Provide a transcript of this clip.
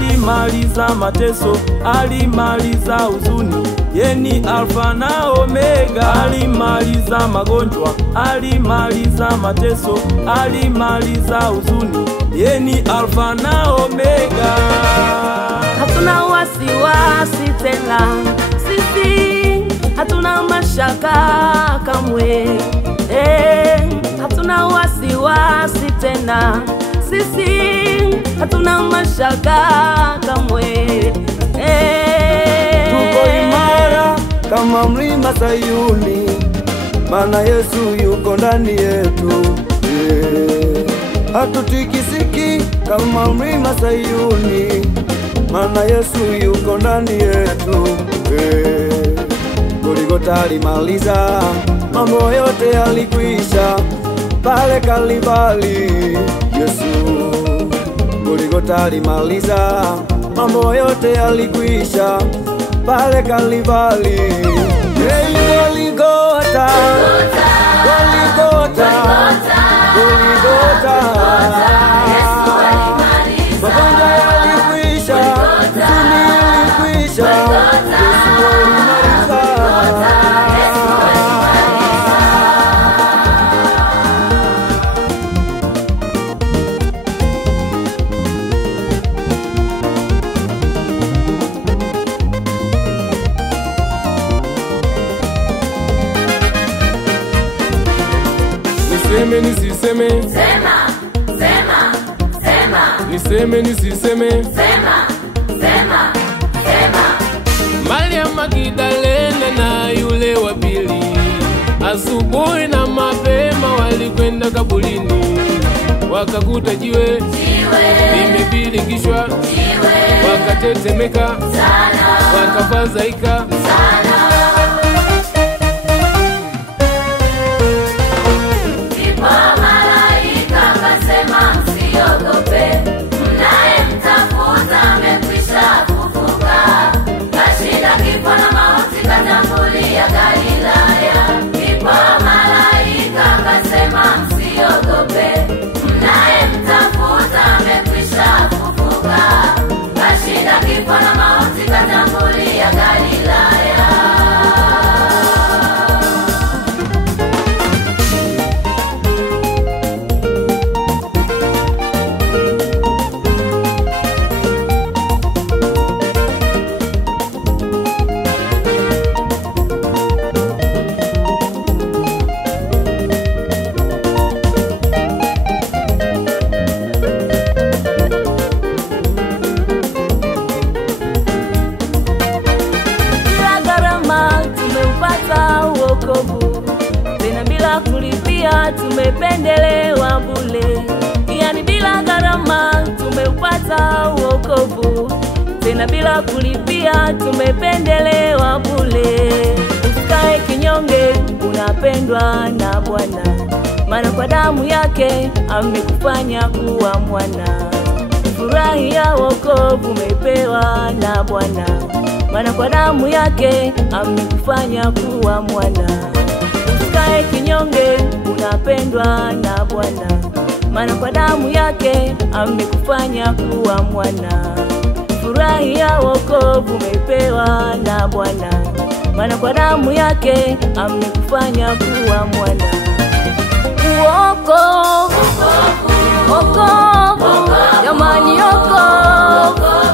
alimaliza mateso, alimaliza huzuni, yeni Alfa na Omega. Alimaliza magonjwa, alimaliza mateso, alimaliza huzuni, yeni Alfa na Omega. Hatuna wasiwasi tena, sisi hatuna mashaka kamwe. Hatuna wasiwasi tena, sisi hatuna mashaka kamwe. Tuko imara kama mlima Sayuni, maana Yesu yuko ndani yetu. Hatutikisiki kama mlima Sayuni, maana Yesu yuko ndani yetu. Golgotha alimaliza, mambo yote yalikwisha pale Kalvari. Yesu Golgotha alimaliza, mambo yote yalikwisha pale Kalvari. Golgotha, Golgotha, Golgotha, magonjwa yalikwisha, huzuni ilikwisha, Yesu alimaliza. Niseme nisiseme, sema, sema, sema. niseme nisiseme, Sema, sema, sema. Maria Magdalena na yule wa pili, asubuhi na mapema walikwenda kaburini, wakakuta jiwe limepilingishwa, wakatetemeka sana, wakafadhaika sana. Tena bila kulipia tumependelewa bure, yani bila gharama tumepata wokovu. Tena bila kulipia tumependelewa bure. Usikae kinyonge, unapendwa na Bwana, maana kwa damu yake amekufanya kuwa mwana. Furahia wokovu umepewa na Bwana, maana kwa damu yake amekufanya kuwa mwana. Usikae kinyonge, unapendwa na Bwana, maana kwa damu yake amekufanya kuwa mwana. Furahia wokovu umepewa na Bwana, maana kwa damu yake amekufanya kuwa mwana. Wokovu, wokovu, jamani wokovu.